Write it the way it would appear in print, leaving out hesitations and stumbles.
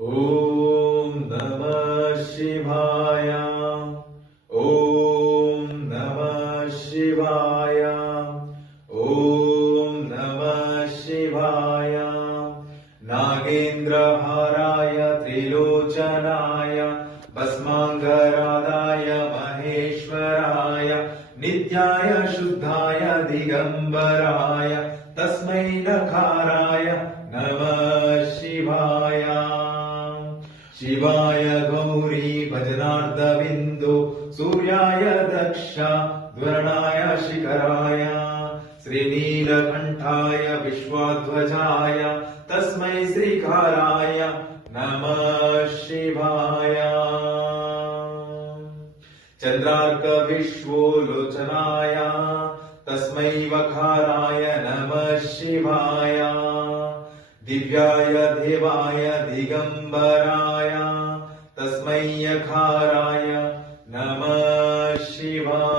ॐ नमः शिवाय। ॐ नमः शिवाय। ॐ नमः शिवाय। नागेन्द्रहाराय त्रिलोचनाय भस्माङ्गरागाय महेश्वराय नित्याय शुद्धाय दिगम्बराय तस्मै नकाराय नमः शिवाय। शिवाय गौरी भजनार्दबिन्दु सूर्याय दक्ष द्वर्णाय शिखराय श्रीनीलकण्ठाय विश्वध्वजाय तस्मै श्रीकाराय नमः शिवाय। चन्द्रार्क विश्वोलोचनाय तस्मै वकाराय नमः शिवाय। दिव्याय देवाय दिगम्बराय तस्मै यकाराय नमः शिवाय।